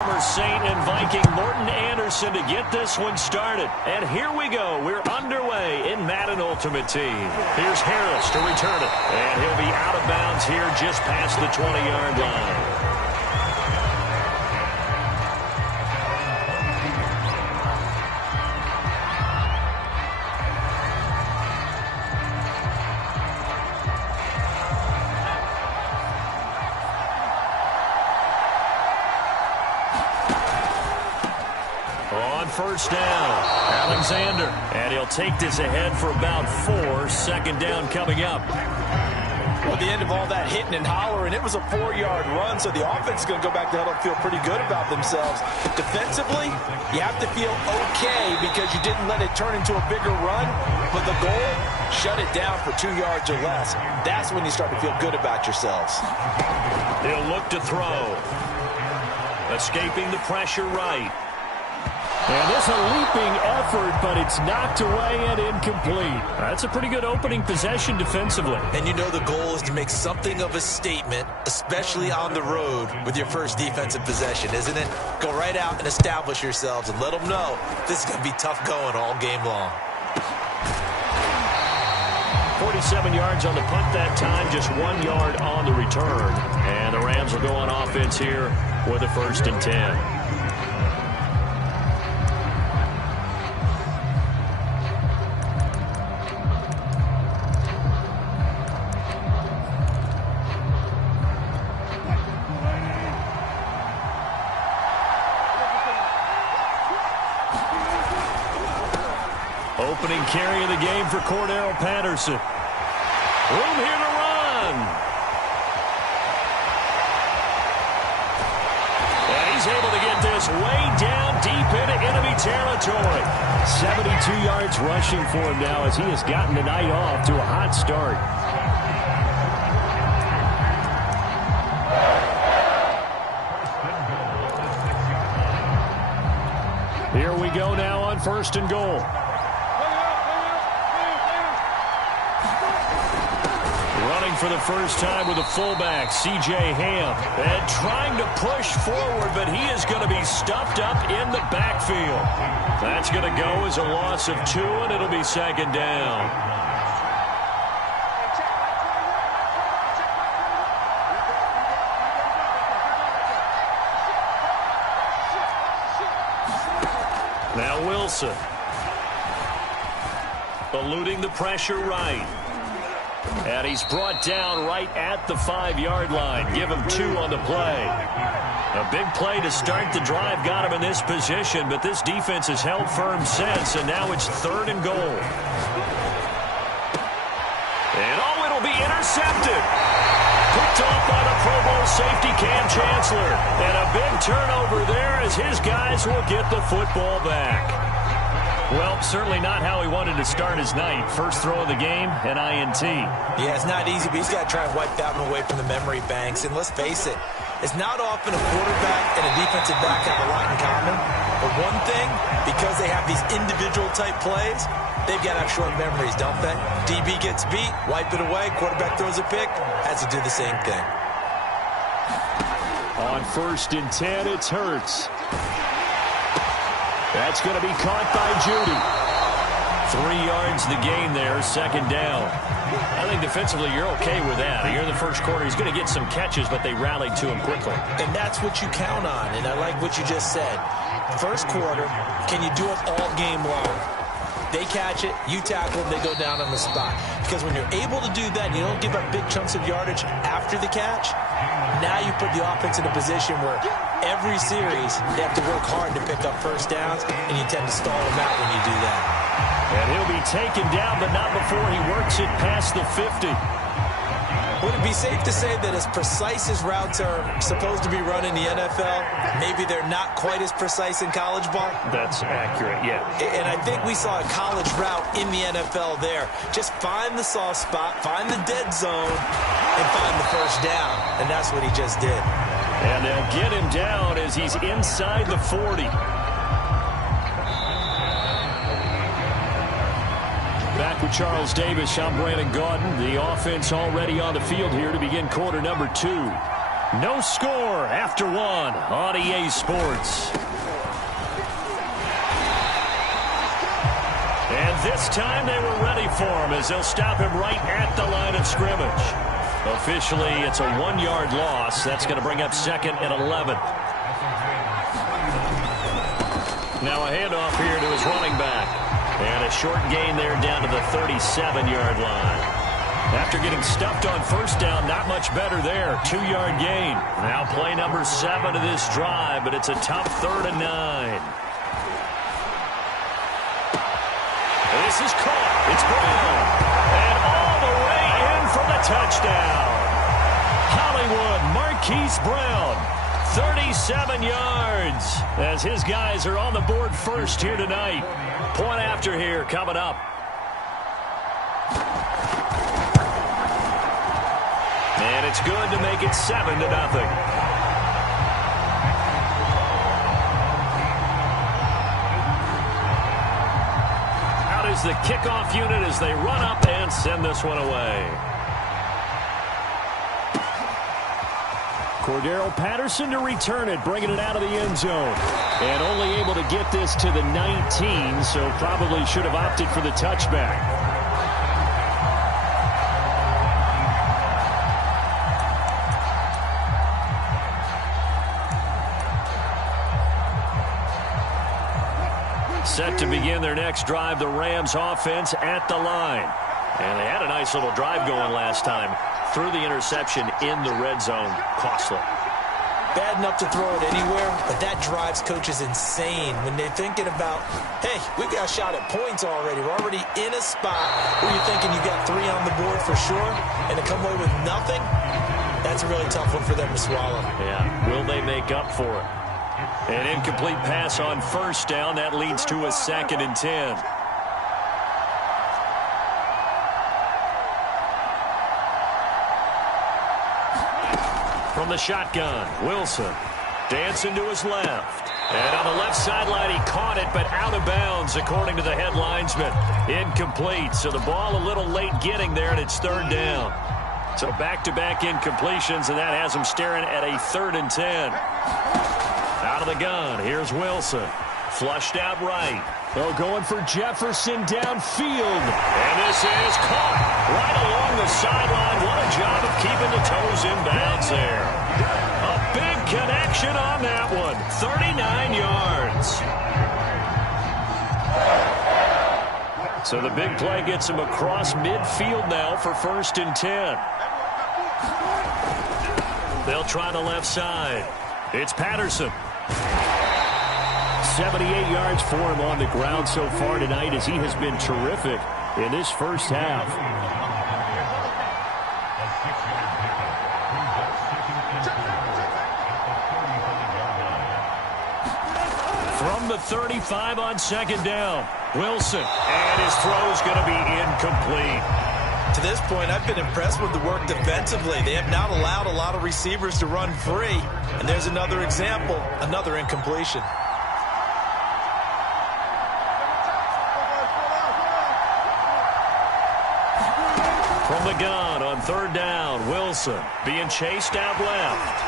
Saint and Viking Morton Anderson to get this one started. And here we go. We're underway in Madden Ultimate Team. Here's Harris to return it. And he'll be out of bounds here just past the 20-yard line. First down, Alexander. And he'll take this ahead for about 4. Second down coming up. Well, at the end of all that hitting and hollering, it was a 4-yard run, so the offense is going to go back to huddle and feel pretty good about themselves. Defensively, you have to feel okay because you didn't let it turn into a bigger run, but the goal, shut it down for 2 yards or less. That's when you start to feel good about yourselves. He'll look to throw. Escaping the pressure right. And this is a leaping effort, but it's knocked away and incomplete. That's a pretty good opening possession defensively. And you know the goal is to make something of a statement, especially on the road with your first defensive possession, isn't it? Go right out and establish yourselves and let them know this is going to be tough going all game long. 47 yards on the punt that time, just 1 yard on the return. And the Rams will go on offense here with a 1st and 10. Opening carry of the game for Cordero Patterson. Room here to run. And he's able to get this way down deep into enemy territory. 72 yards rushing for him now as he has gotten the night off to a hot start. Here we go now on 1st and goal. Running for the first time with a fullback, C.J. Ham. And trying to push forward, but he is going to be stuffed up in the backfield. That's going to go as a loss of 2, and it'll be 2nd down. Now Wilson. Eluding the pressure right. And he's brought down right at the 5-yard line. Give him 2 on the play. A big play to start the drive got him in this position, but this defense has held firm since, and now it's 3rd and goal. And oh, it'll be intercepted. Picked off by the Pro Bowl safety Cam Chancellor. And a big turnover there as his guys will get the football back. Well, certainly not how he wanted to start his night. First throw of the game, an INT. Yeah, it's not easy, but he's got to try and wipe that one away from the memory banks. And let's face it, it's not often a quarterback and a defensive back have a lot in common. But one thing, because they have these individual type plays, they've got to have short memories, don't they? DB gets beat, wipe it away, quarterback throws a pick, has to do the same thing. On 1st and 10, it's Hurts. That's going to be caught by Judy. 3 yards the gain there, 2nd down. I think defensively you're okay with that. You're in the first quarter. He's going to get some catches, but they rallied to him quickly. And that's what you count on, and I like what you just said. First quarter, can you do it all game long? They catch it, you tackle them, they go down on the spot. Because when you're able to do that, you don't give up big chunks of yardage after the catch, now you put the offense in a position where every series they have to work hard to pick up first downs, and you tend to stall them out when you do that. And he'll be taken down, but not before he works it past the 50. Would it be safe to say that as precise as routes are supposed to be run in the NFL, maybe they're not quite as precise in college ball? That's accurate, yeah. And I think we saw a college route in the NFL there. Just find the soft spot, find the dead zone, and find the first down. And that's what he just did. And they'll get him down as he's inside the 40. Back with Charles Davis, I'm Brandon Gaudin. The offense already on the field here to begin quarter number 2. No score after one on EA Sports. And this time they were ready for him as they'll stop him right at the line of scrimmage. Officially, it's a 1-yard loss. That's going to bring up 2nd and 11. Now a handoff here to his running back. And a short gain there down to the 37-yard line. After getting stuffed on first down, not much better there. 2-yard gain. Now play number 7 of this drive, but it's a tough 3rd and 9. This is caught. It's Brown. And all the way in for the touchdown. Hollywood Marquise Brown. 37 yards as his guys are on the board first here tonight. Point after here coming up. And it's good to make it 7-0. Out is the kickoff unit as they run up and send this one away. Cordero Patterson to return it, bringing it out of the end zone. And only able to get this to the 19, so probably should have opted for the touchback. Set to begin their next drive, the Rams offense at the line. And they had a nice little drive going last time. Threw the interception in the red zone. Costly. Bad enough to throw it anywhere, but that drives coaches insane when they're thinking about, hey, we've got a shot at points already. We're already in a spot where you're thinking you got 3 on the board for sure, and to come away with nothing, that's a really tough one for them to swallow. Yeah, will they make up for it? An incomplete pass on first down. That leads to a 2nd and 10. From the shotgun, Wilson. Dancing to his left. And on the left sideline, he caught it, but out of bounds, according to the head linesman. Incomplete, so the ball a little late getting there, and it's 3rd down. So back-to-back incompletions, and that has him staring at a 3rd and 10. Out of the gun, here's Wilson. Flushed out right. Oh, going for Jefferson downfield. And this is caught right along the sideline. What a job of keeping the toes in bounds there. A big connection on that one. 39 yards. So the big play gets him across midfield now for 1st and 10. They'll try the left side. It's Patterson. 78 yards for him on the ground so far tonight as he has been terrific in this first half. From the 35 on 2nd down, Wilson. And his throw is going to be incomplete. To this point, I've been impressed with the work defensively. They have not allowed a lot of receivers to run free. And there's another example, another incompletion. From the gun on 3rd down, Wilson being chased out left.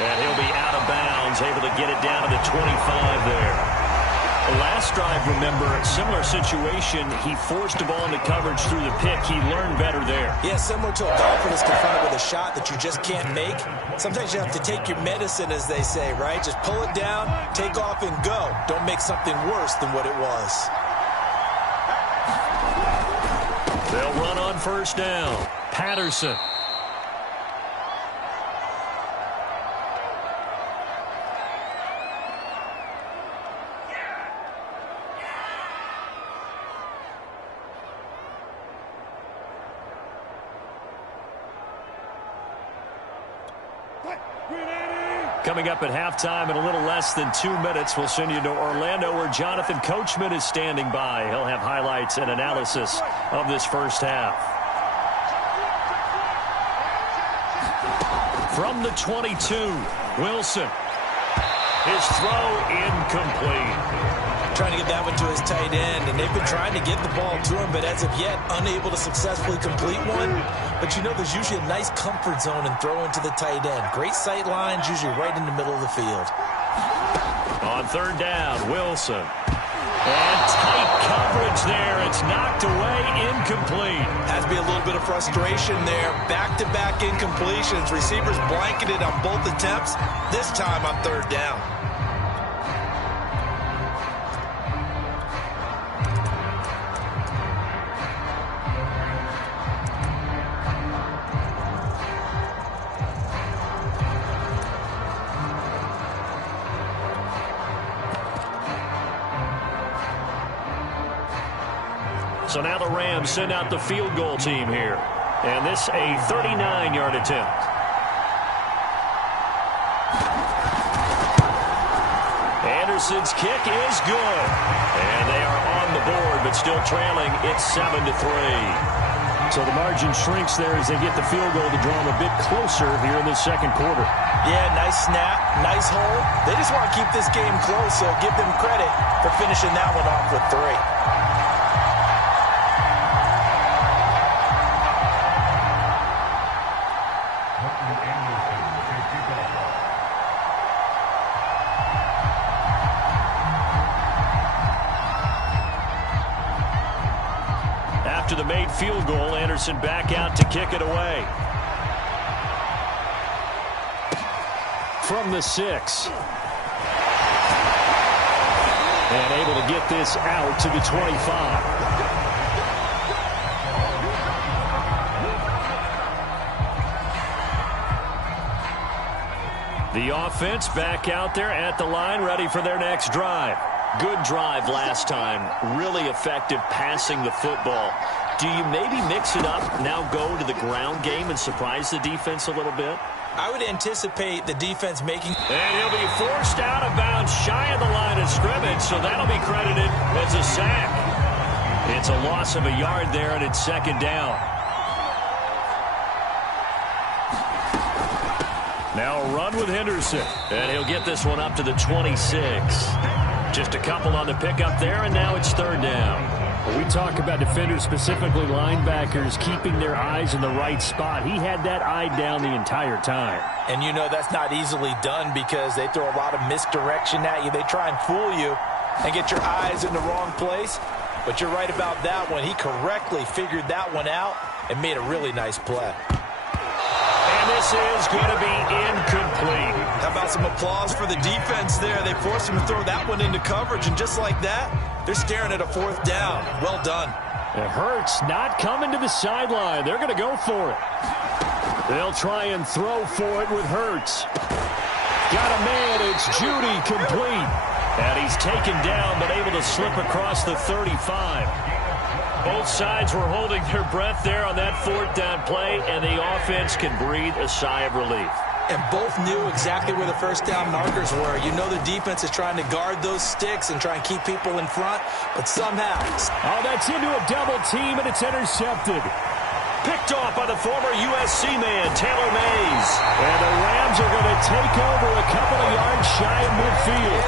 And he'll be out of bounds, able to get it down to the 25 there. The last drive, remember, similar situation. He forced the ball into coverage through the pick. He learned better there. Yeah, similar to a golfer that's confronted with a shot that you just can't make. Sometimes you have to take your medicine, as they say, right? Just pull it down, take off, and go. Don't make something worse than what it was. They'll run on 1st down. Patterson. Coming up at halftime in a little less than 2 minutes, we'll send you to Orlando where Jonathan Coachman is standing by. He'll have highlights and analysis of this first half. From the 22, Wilson. His throw incomplete. trying to get that one to his tight end, and they've been trying to get the ball to him, but as of yet, unable to successfully complete one. But you know, there's usually a nice comfort zone in throwing to the tight end. Great sight lines, usually right in the middle of the field. On third down, Wilson. And tight coverage there. It's knocked away, incomplete. Has to be a little bit of frustration there. Back-to-back incompletions. Receivers blanketed on both attempts, this time on third down. So now the Rams send out the field goal team here. And this a 39-yard attempt. Anderson's kick is good. And they are on the board, but still trailing. It's 7-3. So the margin shrinks there as they get the field goal to draw them a bit closer here in the second quarter. Yeah, nice snap, nice hole. They just want to keep this game close, so give them credit for finishing that one off with 3. After the made field goal, Anderson back out to kick it away. From the 6. And able to get this out to the 25. The offense back out there at the line, ready for their next drive. Good drive last time. Really effective passing the football. Do you maybe mix it up, now go to the ground game and surprise the defense a little bit? I would anticipate the defense making... And he'll be forced out of bounds shy of the line of scrimmage, so that'll be credited as a sack. It's a loss of a yard there, and it's second down. Now a run with Henderson, and he'll get this one up to the 26. Just a couple on the pickup there, and now it's third down. When we talk about defenders, specifically linebackers, keeping their eyes in the right spot, he had that eye down the entire time. And you know that's not easily done because they throw a lot of misdirection at you. They try and fool you and get your eyes in the wrong place. But you're right about that one. He correctly figured that one out and made a really nice play. And this is going to be incomplete. How about some applause for the defense there? They forced him to throw that one into coverage, and just like that, they're staring at a fourth down. Well done. It hurts not coming to the sideline. They're going to go for it. They'll try and throw for it with Hurts. Got a man. It's Judy complete. And he's taken down but able to slip across the 35. Both sides were holding their breath there on that fourth down play, and the offense can breathe a sigh of relief. And both knew exactly where the first down markers were. You know the defense is trying to guard those sticks and try and keep people in front, but somehow... Oh, that's into a double team, and it's intercepted. Picked off by the former USC man, Taylor Mays. And the Rams are going to take over a couple of yards shy of midfield.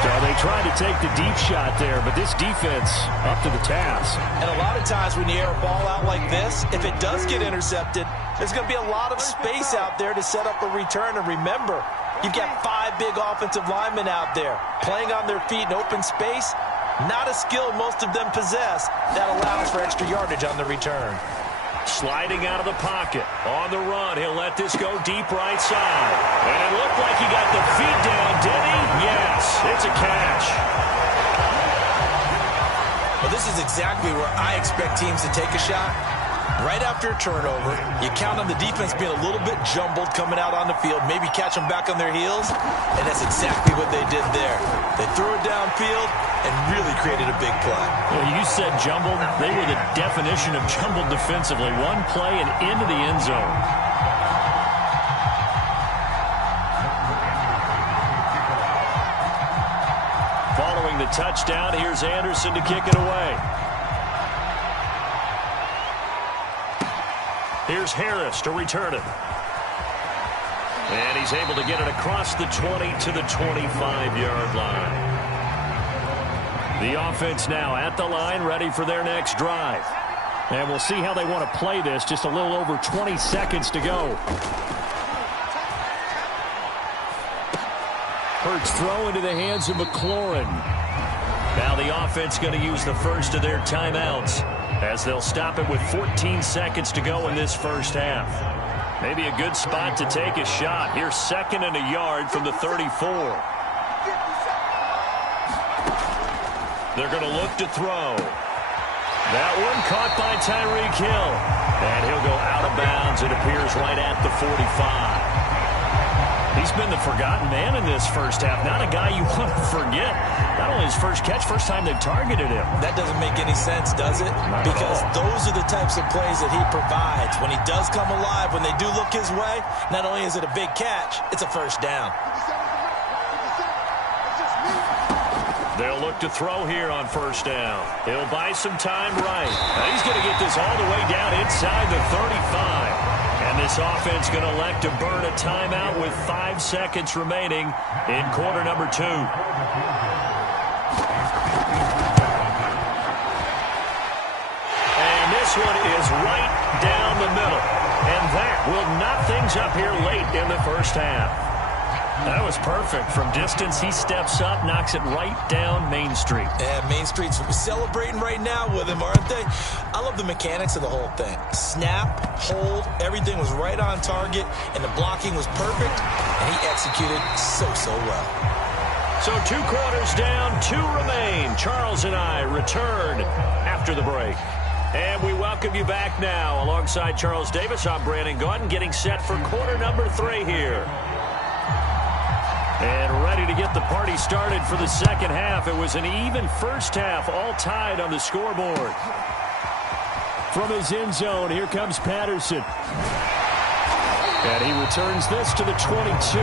So they tried to take the deep shot there, but this defense up to the task. And a lot of times when you air a ball out like this, if it does get intercepted, there's going to be a lot of space out there to set up a return. And remember, you've got 5 big offensive linemen out there playing on their feet in open space. Not a skill most of them possess that allows for extra yardage on the return. Sliding out of the pocket. On the run, he'll let this go deep right side. And it looked like he got the feet down, did he? Yes, it's a catch. Well, this is exactly where I expect teams to take a shot. Right after a turnover, you count on the defense being a little bit jumbled coming out on the field, maybe catch them back on their heels, and that's exactly what they did there. They threw it downfield and really created a big play. Well, you said jumbled. They were the definition of jumbled defensively. One play and into the end zone. Following the touchdown, here's Anderson to kick it away. Here's Harris to return it. And he's able to get it across the 20 to the 25-yard line. The offense now at the line, ready for their next drive. And we'll see how they want to play this. Just a little over 20 seconds to go. Hurts throw into the hands of McLaurin. Now the offense going to use the first of their timeouts as they'll stop it with 14 seconds to go in this first half. Maybe a good spot to take a shot. Here's 2nd and a yard from the 34. They're going to look to throw. That one caught by Tyreek Hill. And he'll go out of bounds. It appears right at the 45. He's been the forgotten man in this first half. Not a guy you want to forget. Not only his first catch, first time they've targeted him. That doesn't make any sense, does it? Because those are the types of plays that he provides. When he does come alive, when they do look his way, not only is it a big catch, it's a first down. They'll look to throw here on first down. He'll buy some time right. Now he's going to get this all the way down inside the 35. And this offense going to elect to burn a timeout with 5 seconds remaining in quarter number 2. And this one is right down the middle. And that will knot things up here late in the first half. That was perfect. From distance, he steps up, knocks it right down Main Street. Yeah, Main Street's celebrating right now with him, aren't they? I love the mechanics of the whole thing. Snap, hold, everything was right on target, and the blocking was perfect, and he executed so well. So 2 quarters down, 2 remain. Charles and I return after the break. And we welcome you back now. Alongside Charles Davis, I'm Brandon Gaudin, getting set for quarter number 3 here. And ready to get the party started for the second half. It was an even first half, all tied on the scoreboard. From his end zone, here comes Patterson. And he returns this to the 22.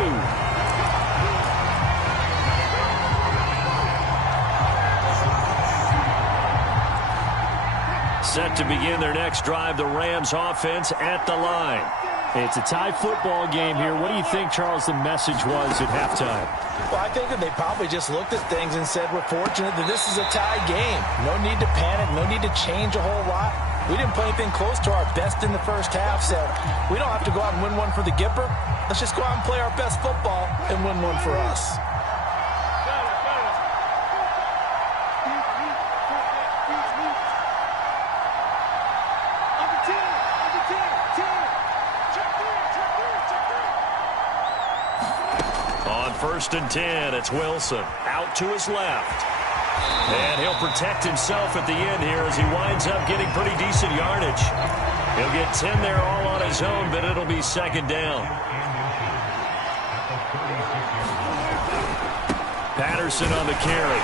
Set to begin their next drive, the Rams offense at the line. It's a tie football game here. What do you think, Charles, the message was at halftime? Well, I think that they probably just looked at things and said, we're fortunate that this is a tie game. No need to panic. No need to change a whole lot. We didn't play anything close to our best in the first half, so we don't have to go out and win one for the Gipper. Let's just go out and play our best football and win one for us. First and 10, it's Wilson out to his left. And he'll protect himself at the end here as he winds up getting pretty decent yardage. He'll get 10 there all on his own, but it'll be second down. Patterson on the carry.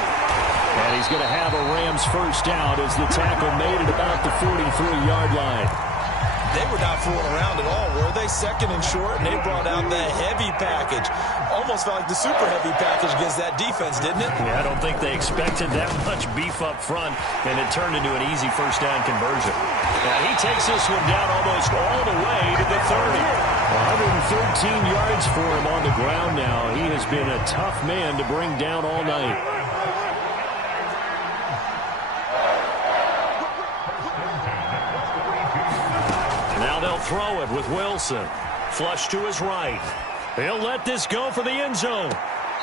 And he's going to have a Rams first down as the tackle made it about the 43-yard line. They were not fooling around at all, were they? Second and short, and they brought out the heavy package. Almost felt like the super heavy package against that defense, didn't it? Yeah, I don't think they expected that much beef up front, and it turned into an easy first down conversion. Now he takes this one down almost all the way to the 30. 113 yards for him on the ground now. He has been a tough man to bring down all night. Throw it with Wilson. Flush to his right. He'll let this go for the end zone.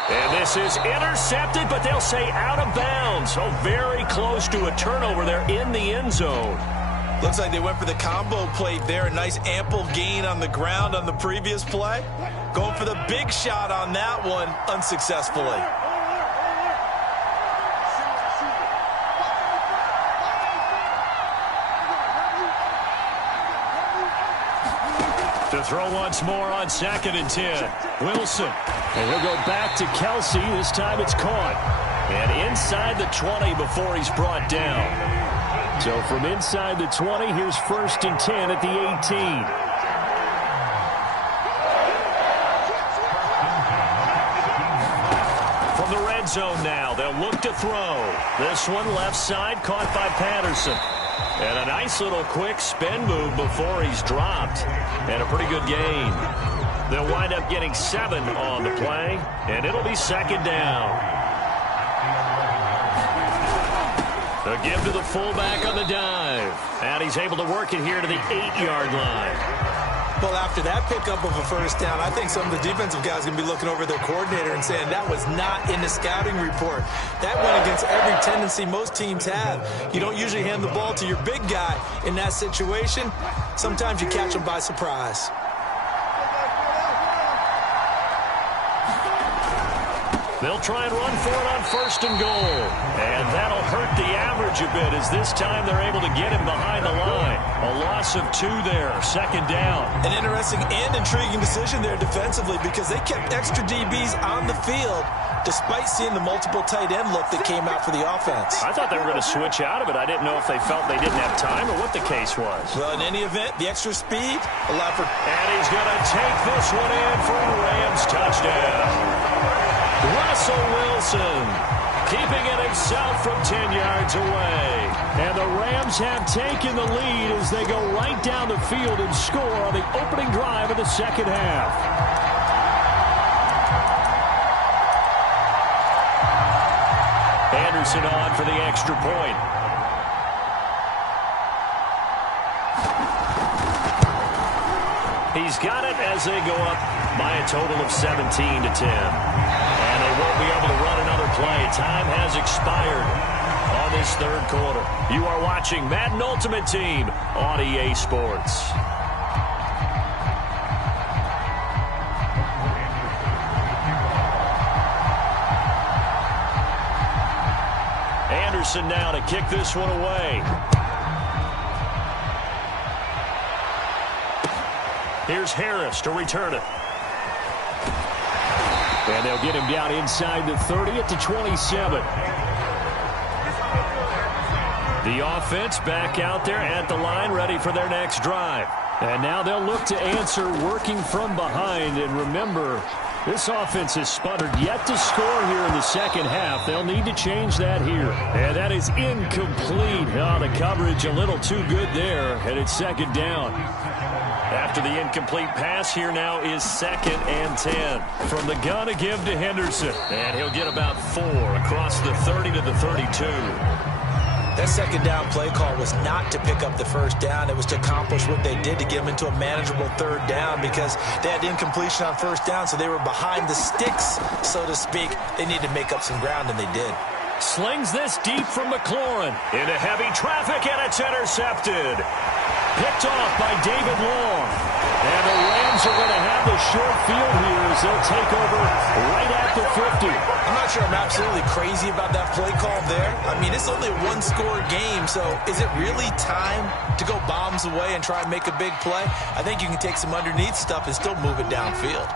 And this is intercepted, but they'll say out of bounds. So very close to a turnover there in the end zone. Looks like they went for the combo plate there. A nice ample gain on the ground on the previous play. Going for the big shot on that one unsuccessfully. To throw once more on 2nd and 10. Wilson. And he'll go back to Kelsey. This time it's caught. And inside the 20 before he's brought down. So from inside the 20, here's 1st and 10 at the 18. From the red zone now, they'll look to throw. This one left side, caught by Patterson. And a nice little quick spin move before he's dropped. And a pretty good gain. They'll wind up getting 7 on the play, and it'll be second down. A give to the fullback on the dive. And he's able to work it here to the 8-yard line. Well, after that pickup of a first down, I think some of the defensive guys are going to be looking over their coordinator and saying that was not in the scouting report. That went against every tendency most teams have. You don't usually hand the ball to your big guy in that situation. Sometimes you catch them by surprise. They'll try and run for it on 1st and goal. And that'll hurt the average a bit as this time they're able to get him behind the line. A loss of 2 there, 2nd down. An interesting and intriguing decision there defensively because they kept extra DBs on the field despite seeing the multiple tight end look that came out for the offense. I thought they were going to switch out of it. I didn't know if they felt they didn't have time or what the case was. Well, in any event, the extra speed allowed for... And he's going to take this one in for a Rams touchdown. Russell Wilson keeping it himself from 10 yards away. And the Rams have taken the lead as they go right down the field and score on the opening drive of the second half. Anderson on for the extra point. He's got it as they go up by a total of 17-10. And they won't be able to run another play. Time has expired on this 3rd quarter. You are watching Madden Ultimate Team on EA Sports. Anderson now to kick this one away. Here's Harris to return it. And they'll get him down inside the 30 at the 27. The offense back out there at the line, ready for their next drive. And now they'll look to answer working from behind. And remember, this offense has sputtered yet to score here in the second half. They'll need to change that here. And that is incomplete. Oh, the coverage a little too good there, and it's 2nd down. After the incomplete pass, here now is 2nd and 10. From the gun, a give to Henderson. And he'll get about 4 across the 30 to the 32. That 2nd down play call was not to pick up the 1st down. It was to accomplish what they did to get them into a manageable 3rd down because they had incompletion on 1st down, so they were behind the sticks, so to speak. They needed to make up some ground, and they did. Slings this deep from McLaurin. Into heavy traffic, and it's intercepted. Picked off by David Long. And the Rams are going to have the short field here as they'll take over right at the 50. I'm not sure I'm absolutely crazy about that play call there. I mean, it's only a 1-score game, so is it really time to go bombs away and try and make a big play? I think you can take some underneath stuff and still move it downfield.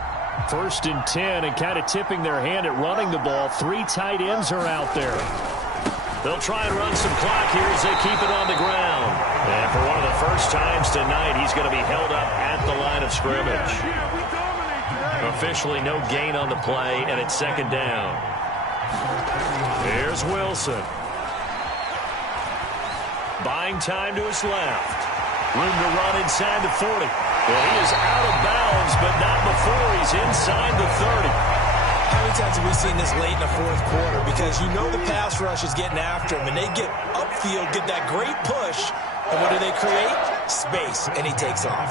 1st and 10, and kind of tipping their hand at running the ball. 3 tight ends are out there. They'll try and run some clock here as they keep it on the ground. And for one of the first times tonight, he's going to be held up at the line of scrimmage. Officially no gain on the play, and it's 2nd down. Here's Wilson. Buying time to his left. Room to run inside the 40. Well, he is out of bounds, but not before he's inside the 30. How many times have we seen this late in the 4th quarter? Because you know the pass rush is getting after him, and they get upfield, get that great push, and what do they create? Space, and he takes off.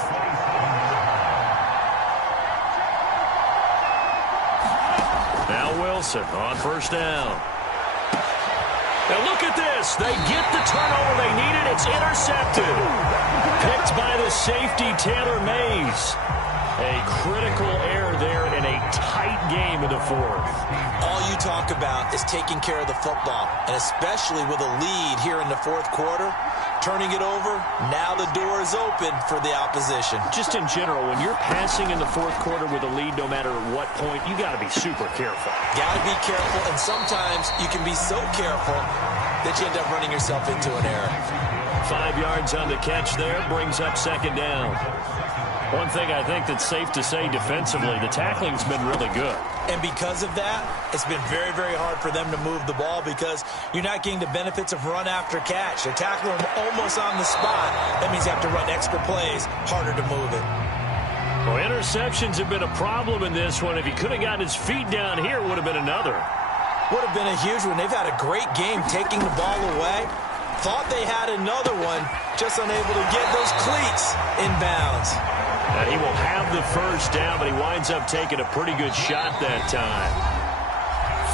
Now Wilson on 1st down. Now look at this. They get the turnover they needed. It's intercepted. Picked by the safety, Taylor Mays. A critical error there in a tight game in the 4th. All you talk about is taking care of the football, and especially with a lead here in the 4th quarter, turning it over, now the door is open for the opposition. Just in general, when you're passing in the 4th quarter with a lead, no matter what point, you got to be super careful. Got to be careful, and sometimes you can be so careful that you end up running yourself into an error. 5 yards on the catch there, brings up 2nd down. One thing I think that's safe to say defensively, the tackling's been really good. And because of that, it's been very, very hard for them to move the ball because you're not getting the benefits of run after catch. They're tackling them almost on the spot. That means you have to run extra plays, harder to move it. Well, interceptions have been a problem in this one. If he could have gotten his feet down here, it would have been another. Would have been a huge one. They've had a great game taking the ball away. Thought they had another one, just unable to get those cleats in bounds. And he will have the first down, but he winds up taking a pretty good shot that time.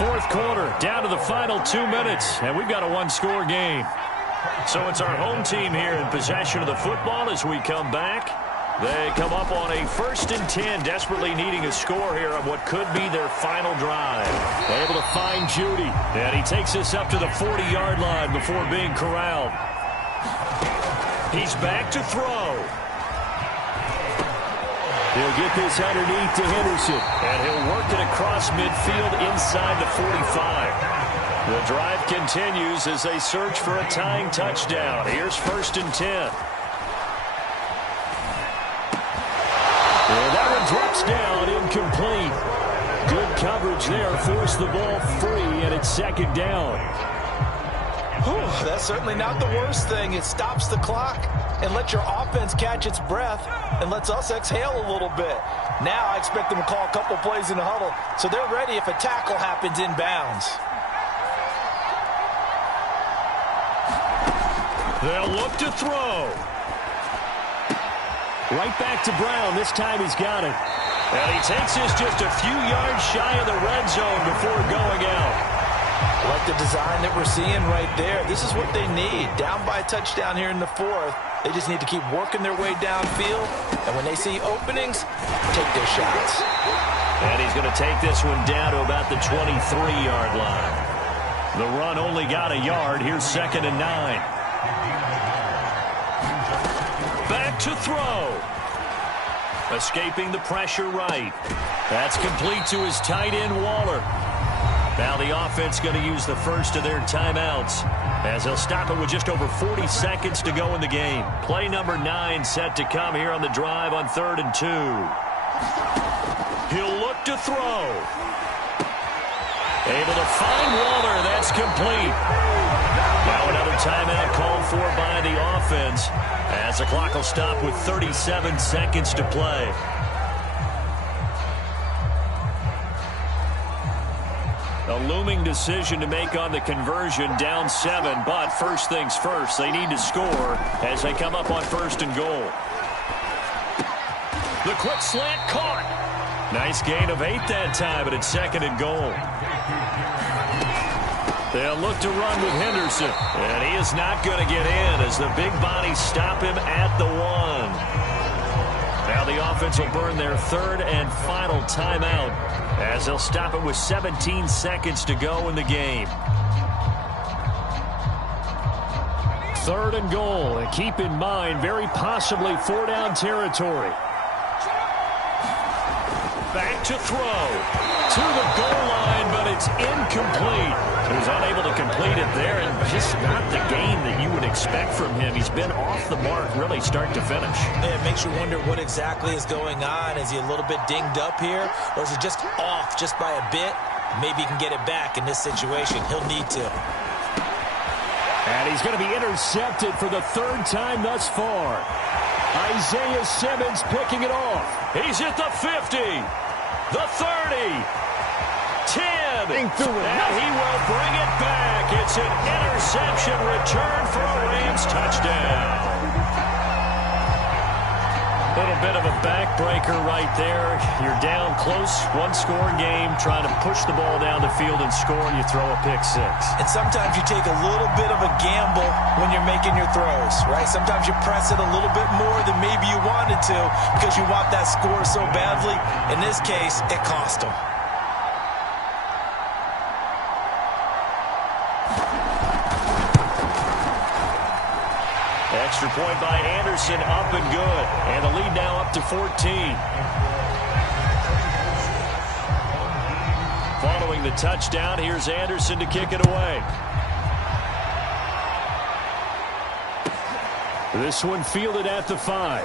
Fourth quarter, down to the final 2 minutes, and we've got a one-score game. So it's our home team here in possession of the football as we come back. They come up on a 1st and 10, desperately needing a score here on what could be their final drive. Able to find Judy, and he takes us up to the 40-yard line before being corralled. He's back to throw. He'll get this underneath to Henderson, and he'll work it across midfield inside the 45. The drive continues as they search for a tying touchdown. Here's 1st and 10. And that one drops down, incomplete. Good coverage there, forced the ball free, and it's 2nd down. Whew, that's certainly not the worst thing. It stops the clock and lets your offense catch its breath and lets us exhale a little bit. Now I expect them to call a couple plays in the huddle, so they're ready if a tackle happens inbounds. They'll look to throw. Right back to Brown. This time he's got it. And he takes this just a few yards shy of the red zone before going out. Like the design that we're seeing right there. This is what they need. Down by a touchdown here in the 4th. They just need to keep working their way downfield. And when they see openings, take their shots. And he's going to take this one down to about the 23-yard line. The run only got a yard. Here's 2nd and 9. Back to throw. Escaping the pressure right. That's complete to his tight end, Waller. Now the offense going to use the first of their timeouts as they'll stop it with just over 40 seconds to go in the game. Play number 9 set to come here on the drive on 3rd and 2. He'll look to throw. Able to find Waller. That's complete. Now another timeout called for by the offense as the clock will stop with 37 seconds to play. A looming decision to make on the conversion, down 7, but first things first, they need to score as they come up on 1st and goal. The quick slant caught. Nice gain of 8 that time, but it's 2nd and goal. They'll look to run with Henderson, and he is not going to get in as the big bodies stop him at the 1. Now the offense will burn their 3rd and final timeout as they'll stop it with 17 seconds to go in the game. 3rd and goal, and keep in mind, very possibly 4-down territory. Back to throw. To the goal line, but it's incomplete. He was unable to complete it there, and just not the game that you would expect from him. He's been off the mark, really, start to finish. It makes you wonder what exactly is going on. Is he a little bit dinged up here, or is he just off just by a bit? Maybe he can get it back in this situation. He'll need to. And he's going to be intercepted for the 3rd time thus far. Isaiah Simmons picking it off. He's at the 50, the 30, 10, and he will bring it back. It's an interception return for a Rams touchdown. A little bit of a backbreaker right there. You're down close, one-score game, trying to push the ball down the field and score, and you throw a pick 6. And sometimes you take a little bit of a gamble when you're making your throws, right? Sometimes you press it a little bit more than maybe you wanted to because you want that score so badly. In this case, it cost them. Extra point by Anderson, up and good. And the lead now up to 14. Following the touchdown, here's Anderson to kick it away. This one fielded at the 5.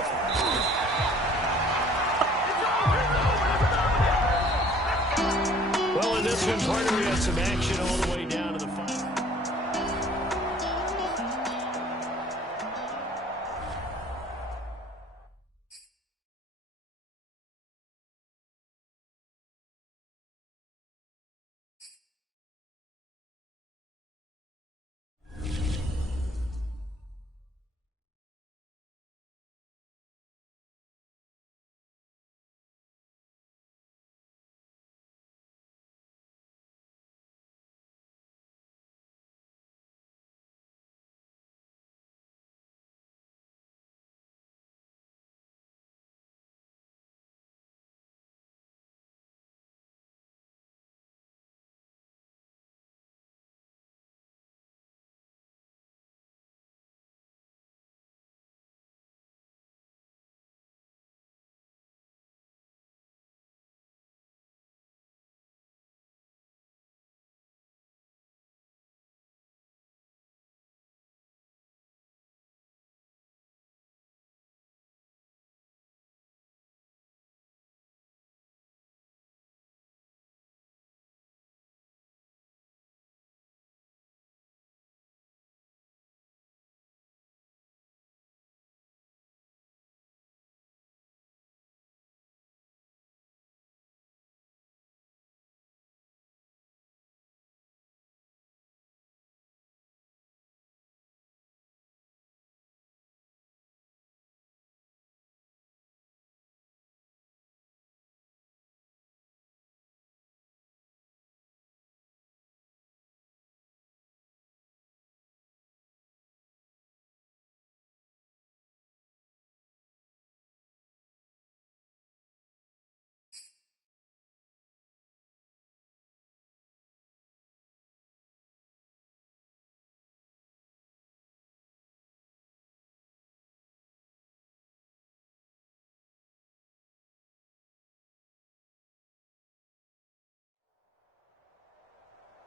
Well, in this one, Carter, we had some action all the way down to the 5.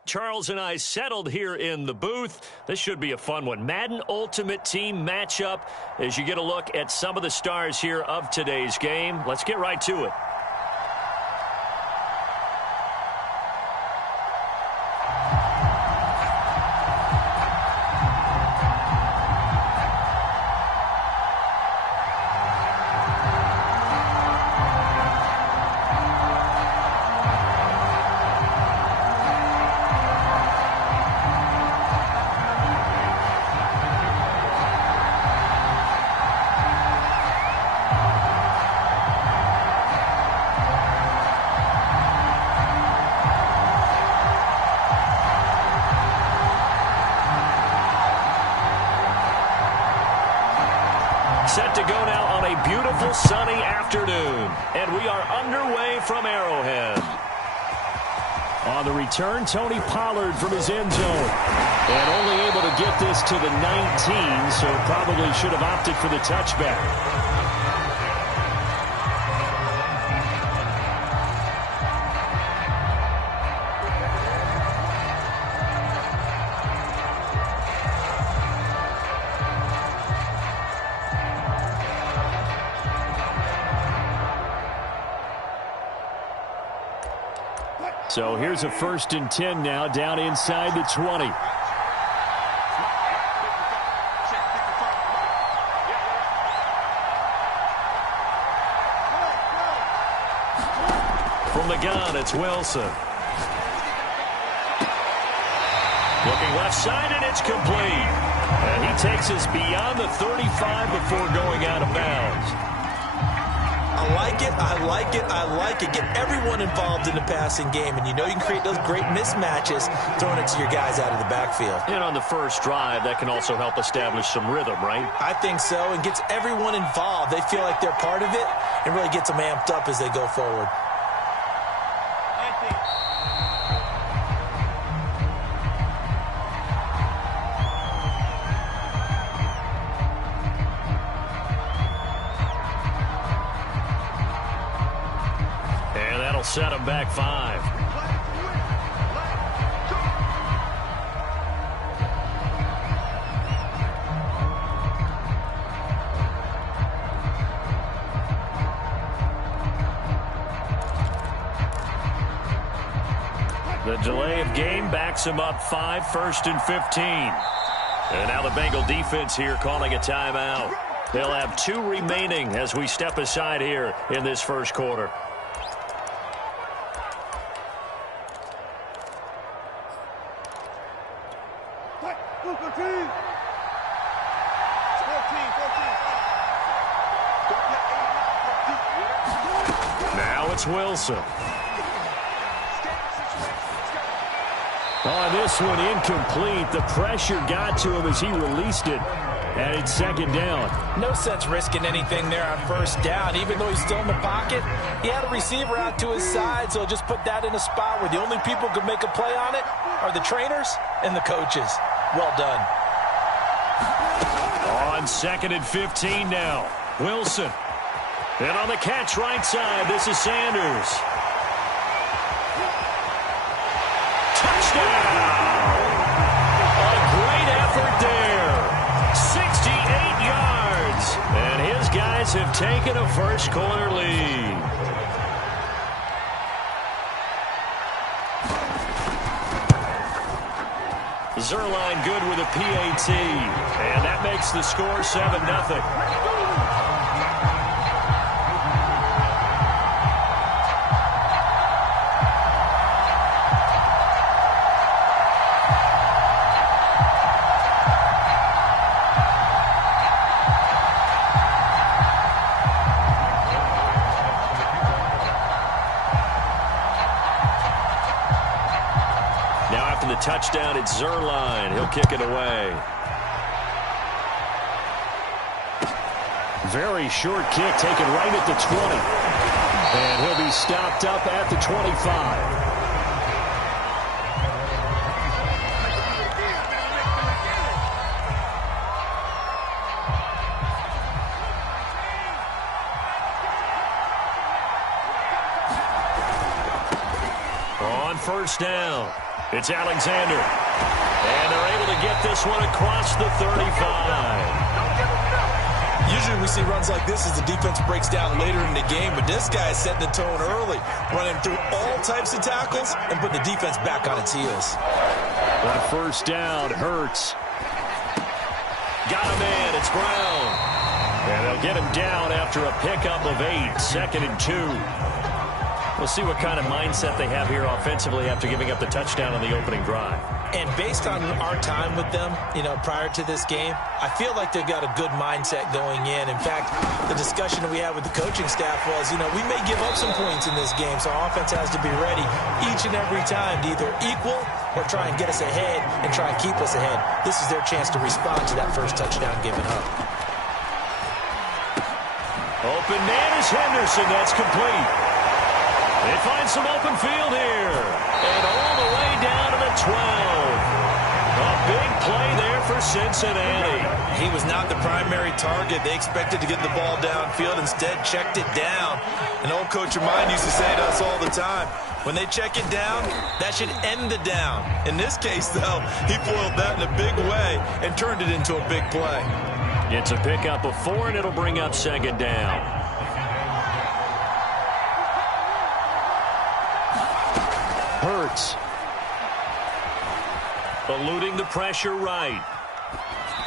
Charles and I settled here in the booth. This should be a fun one. Madden Ultimate Team matchup as you get a look at some of the stars here of today's game. Let's get right to it. Set to go now on a beautiful sunny afternoon. And we are underway from Arrowhead. On the return, Tony Pollard from his end zone. And only able to get this to the 19, so probably should have opted for the touchback. So here's a 1st and 10 now, down inside the 20. From the gun, it's Wilson. Looking left side, and it's complete. And he takes us beyond the 35 before going out of bounds. I like it, I like it, I like it. Get everyone involved in the passing game, and you know you can create those great mismatches throwing it to your guys out of the backfield. And on the first drive, that can also help establish some rhythm, right? I think so, and gets everyone involved. They feel like they're part of it, and really gets them amped up as they go forward. Set him back 5. The delay of game backs him up 5, 1st and 15. And now the Bengal defense here calling a timeout. They'll have 2 remaining as we step aside here in this first quarter. Now it's Wilson. On this one, incomplete. The pressure got to him as he released it. And it's 2nd down. No sense risking anything there on 1st down. Even though he's still in the pocket, he had a receiver out to his side, so just put that in a spot where the only people who can make a play on it are the trainers and the coaches. Well done. On 2nd and 15 now. Wilson. And on the catch right side, this is Sanders. Touchdown! A great effort there. 68 yards. And his guys have taken a first quarter lead. Zerline good with a PAT. And that makes the score 7-0. Touchdown, it's Zerline. He'll kick it away. Very short kick taken right at the 20. And he'll be stopped up at the 25. On 1st down. It's Alexander. And they're able to get this one across the 35. Usually we see runs like this as the defense breaks down later in the game, but this guy is setting the tone early, running through all types of tackles and putting the defense back on its heels. On first down, Hurts. Got a man, it's Brown. And they'll get him down after a pickup of 8, 2nd and 2. We'll see what kind of mindset they have here offensively after giving up the touchdown on the opening drive. And based on our time with them, prior to this game, I feel like they've got a good mindset going in. In fact, the discussion that we had with the coaching staff was, we may give up some points in this game, so our offense has to be ready each and every time to either equal or try and get us ahead and try and keep us ahead. This is their chance to respond to that first touchdown given up. Open man is Henderson. That's complete. They find some open field here. And all the way down to the 12. A big play there for Cincinnati. He was not the primary target. They expected to get the ball downfield. Instead, checked it down. An old coach of mine used to say to us all the time, when they check it down, that should end the down. In this case, though, he foiled that in a big way and turned it into a big play. It's a pickup of 4, and it'll bring up 2nd down. Hurts. Eluding the pressure right.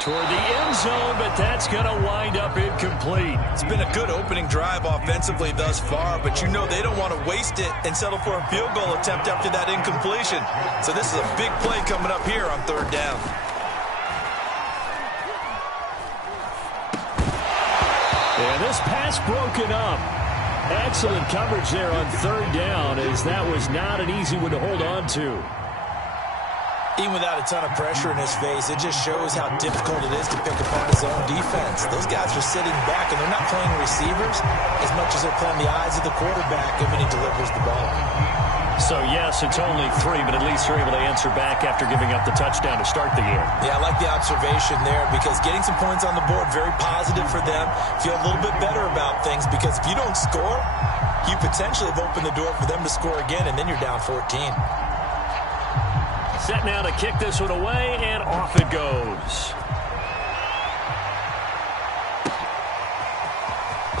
Toward the end zone, but that's going to wind up incomplete. It's been a good opening drive offensively thus far, but they don't want to waste it and settle for a field goal attempt after that incompletion. So this is a big play coming up here on 3rd down. And this pass broken up. Excellent coverage there on 3rd down, as that was not an easy one to hold on to. Even without a ton of pressure in his face, it just shows how difficult it is to pick apart his own defense. Those guys are sitting back, and they're not playing receivers as much as they're playing the eyes of the quarterback when he delivers the ball. So, yes, it's only 3, but at least they're able to answer back after giving up the touchdown to start the game. Yeah, I like the observation there, because getting some points on the board, very positive for them. Feel a little bit better about things, because if you don't score, you potentially have opened the door for them to score again, and then you're down 14. Set now to kick this one away, and off it goes.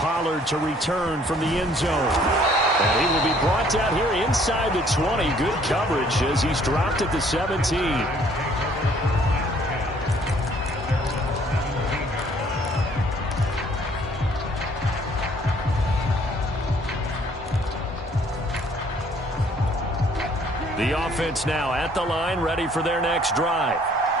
Pollard to return from the end zone. And he will be brought down here inside the 20. Good coverage as he's dropped at the 17. The offense now at the line, ready for their next drive.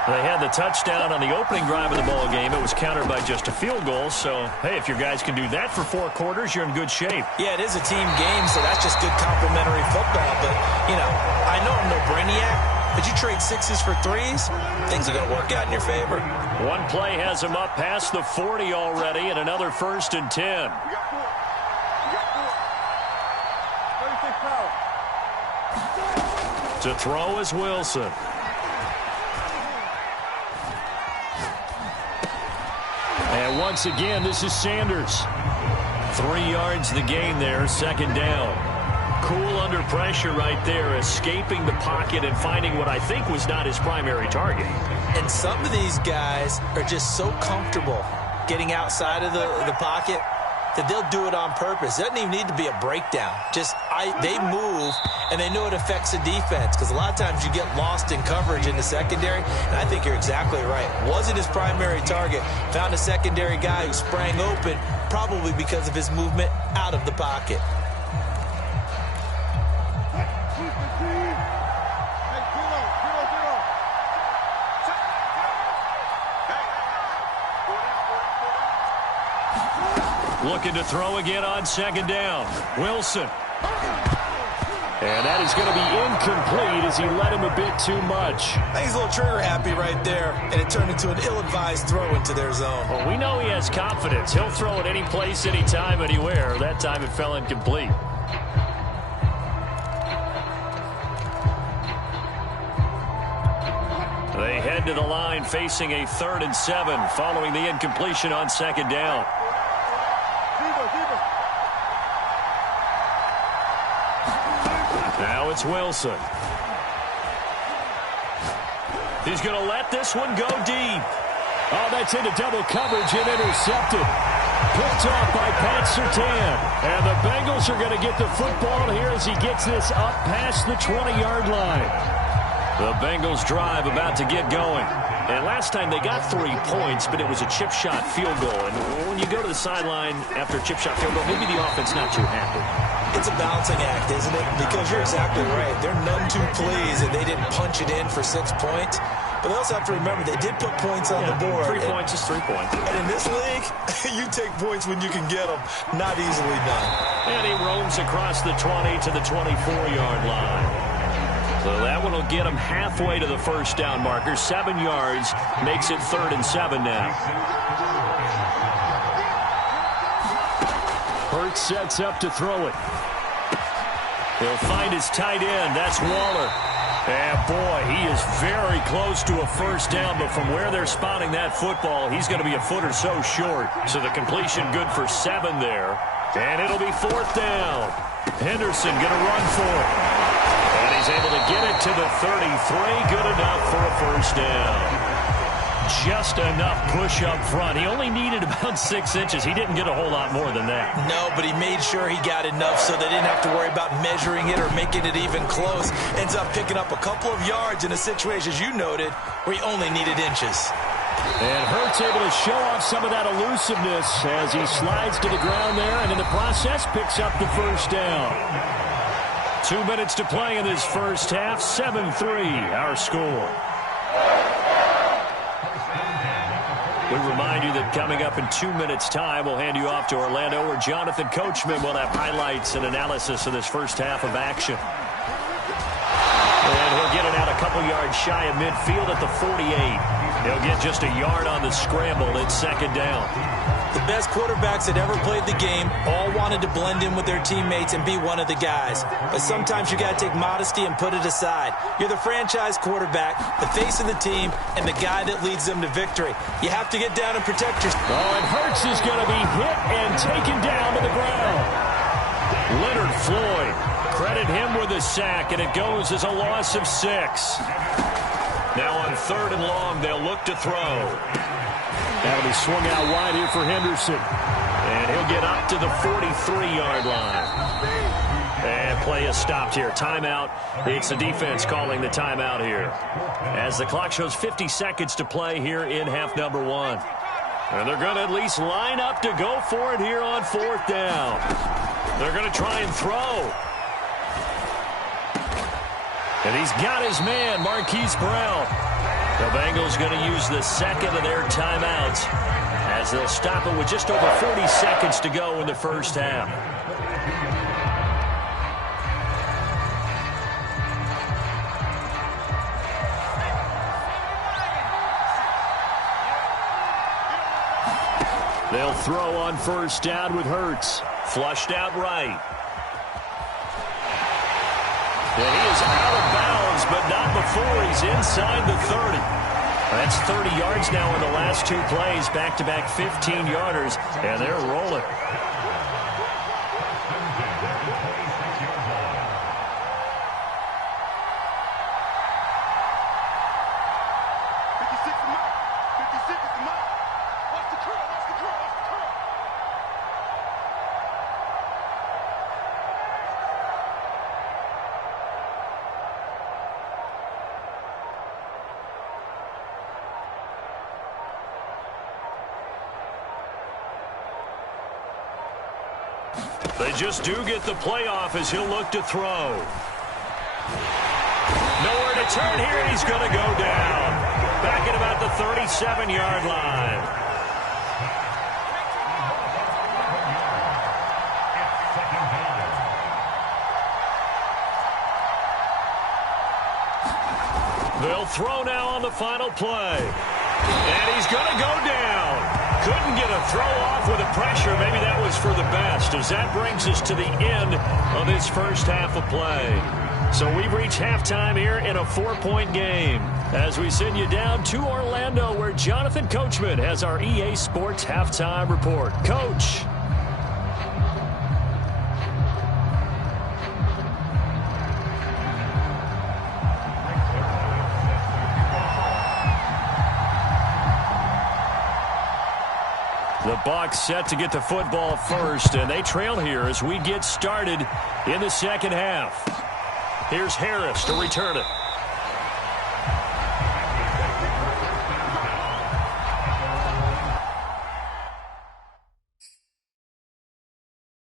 They had the touchdown on the opening drive of the ball game. It was countered by just a field goal. So, hey, if your guys can do that for 4 quarters, you're in good shape. Yeah, it is a team game, so that's just good complimentary football. But, I know I'm no brainiac, but you trade 6s for 3s, things are going to work out in your favor. One play has him up past the 40 already, and another 1st and 10. To throw is Wilson. And once again, this is Sanders. 3 yards the gain there, 2nd down. Cool under pressure right there, escaping the pocket and finding what I think was not his primary target. And some of these guys are just so comfortable getting outside of the pocket that they'll do it on purpose. It doesn't even need to be a breakdown. They move, and they know it affects the defense, because a lot of times you get lost in coverage in the secondary, and I think you're exactly right. Wasn't his primary target. Found a secondary guy who sprang open, probably because of his movement out of the pocket. Looking to throw again on 2nd down. Wilson. And that is going to be incomplete as he led him a bit too much. I think he's a little trigger happy right there, and it turned into an ill-advised throw into their zone. Well, we know he has confidence. He'll throw it any place, anytime, anywhere. That time it fell incomplete. They head to the line facing a 3rd and 7 following the incompletion on 2nd down. Now it's Wilson. He's going to let this one go deep. Oh, that's into double coverage and intercepted. Picked off by Pat Surtain. And the Bengals are going to get the football here as he gets this up past the 20-yard line. The Bengals drive about to get going. And last time they got 3 points, but it was a chip shot field goal. And when you go to the sideline after a chip shot field goal, maybe the offense not too happy. It's a balancing act, isn't it? Because you're exactly right. They're none too pleased that they didn't punch it in for 6 points. But they also have to remember they did put points on the board. 3 points is 3 points. And in this league, you take points when you can get them. Not easily done. And he roams across the 20 to the 24-yard line. So that one will get him halfway to the first down marker. 7 yards makes it 3rd and 7 now. Hurts sets up to throw it. He'll find his tight end. That's Waller. And, boy, he is very close to a first down, but from where they're spotting that football, he's going to be a foot or so short. So the completion good for 7 there. And it'll be 4th down. Henderson going to run for it. And he's able to get it to the 33. Good enough for a first down. Just enough push up front. He only needed about 6 inches. He didn't get a whole lot more than that. No, but he made sure he got enough so they didn't have to worry about measuring it or making it even close. Ends up picking up a couple of yards in a situation, as you noted, where he only needed inches. And Hurts able to show off some of that elusiveness as he slides to the ground there, and in the process picks up the first down. 2 minutes to play in this first half. 7-3 our score. We remind you that coming up in 2 minutes' time, we'll hand you off to Orlando, where Jonathan Coachman will have highlights and analysis of this first half of action. And he'll get it out a couple yards shy of midfield at the 48. He'll get just a yard on the scramble. It's 2nd down. The best quarterbacks that ever played the game all wanted to blend in with their teammates and be one of the guys. But sometimes you got to take modesty and put it aside. You're the franchise quarterback, the face of the team, and the guy that leads them to victory. You have to get down and protect yourself. Oh, and Hurts is going to be hit and taken down to the ground. Leonard Floyd, credit him with a sack, and it goes as a loss of 6. Now on 3rd and long, they'll look to throw. That'll be swung out wide here for Henderson. And he'll get up to the 43-yard line. And play is stopped here. Timeout. It's the defense calling the timeout here. As the clock shows 50 seconds to play here in half number 1. And they're going to at least line up to go for it here on 4th down. They're going to try and throw. And he's got his man, Marquise Brown. The Bengals going to use the second of their timeouts as they'll stop it with just over 40 seconds to go in the first half. They'll throw on first down with Hurts. Flushed out right. And he is out of bounds, but not before he's inside the 30. That's 30 yards now in the last 2 plays, back-to-back 15-yarders, and they're rolling. They just do get the playoff as he'll look to throw. Nowhere to turn here, and he's going to go down. Back at about the 37-yard line. They'll throw now on the final play. And he's going to go down. Couldn't get a throw off with the pressure. Maybe that was for the best, as that brings us to the end of this first half of play. So we've reached halftime here in a 4-point game as we send you down to Orlando, where Jonathan Coachman has our EA Sports halftime report. Coach. The Bucs set to get the football first, and they trail here as we get started in the second half. Here's Harris to return it.